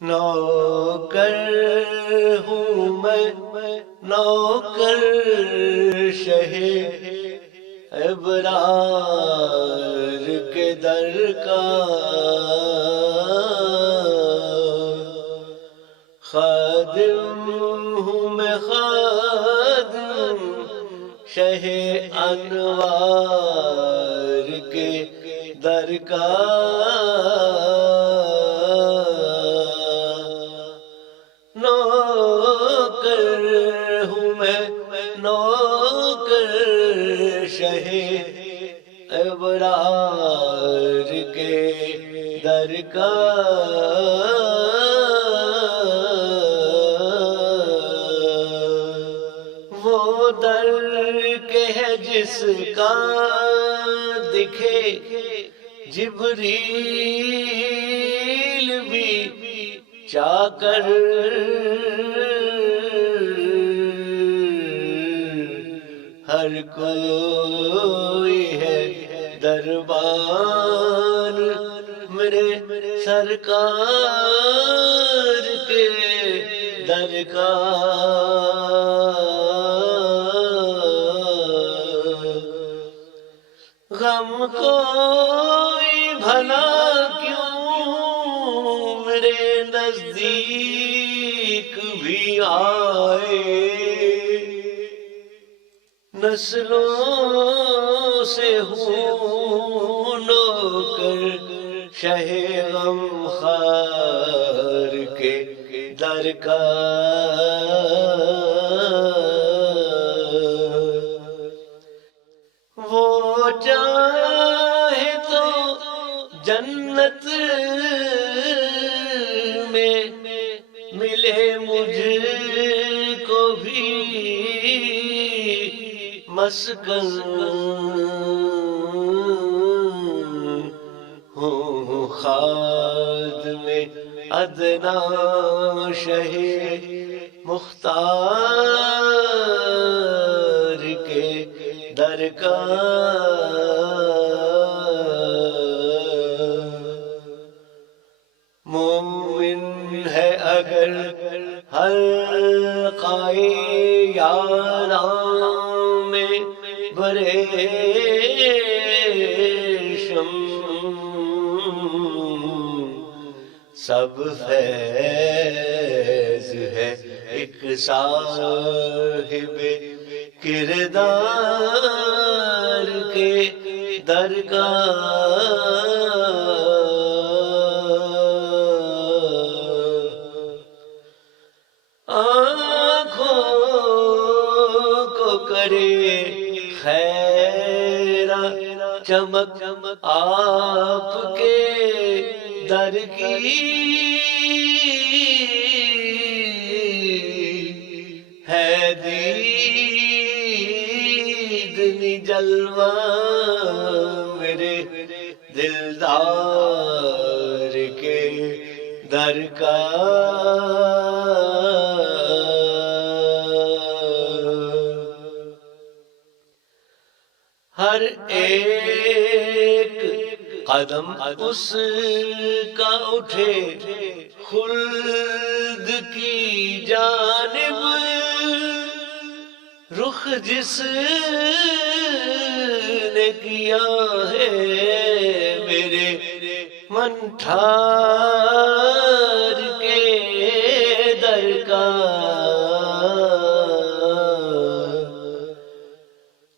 نوکر ہوں میں نوکر شہ ابرار کے در کا، خادم ہوں میں خادم شہ انوار کے در کا، نوکر ہوں میں نوکر شہ ابرار کے در کا، وہ در کے ہے جس کا دکھے جبریل بھی چاکر، ہر کوئی ہے دربان میرے سرکار کے در کا، غم کوئی بھلا کیوں میرے نزدیک بھی آئے، نسلوں سے ہوں نوکر شہ غم خوار کے در کا، وہ چاہے تو جنت میں ملے مجھ کو بھی مسکن، ہوں خادم ادنا شہ مختار کے در کا، مومن ہے اگر حلقۂ یاراں میں بریشم، سب فیض ہے ایک صاحب کردار کے در کا، آنکھوں کو کرے خیر چمک آپ کے در کی، ہے دیدنی جلوہ میرے دلدار کے در کا، ہر ایک قدم اس کا اٹھے خلد کی جانب، رخ جس نے کیا ہے میرے من ٹھار کے در کا،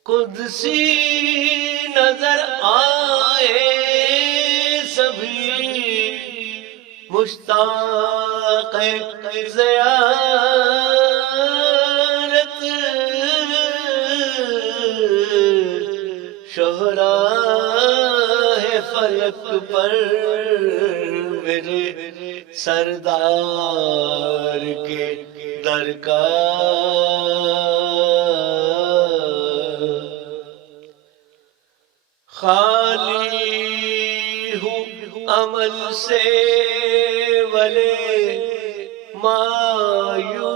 قدسی نظر آئے سبھی مشتاق زیارت، شہراہ فلک پر میرے سردار کے در کا، خالی ہوں عمل سے ولے مایوس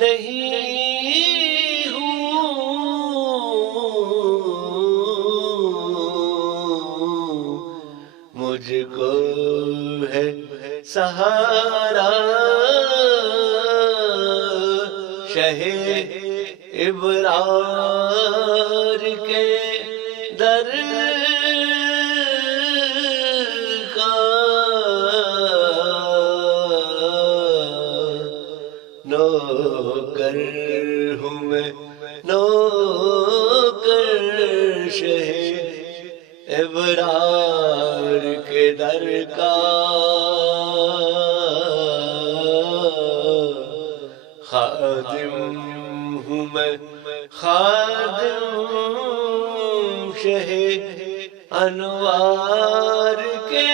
نہیں ہوں، مجھ کو ہے سہارا شہ ابرار کے در کا نوکر ہوں میں نوکر شہ ابرار کے در کا خادم ہوں میں خادم شہ انوار کے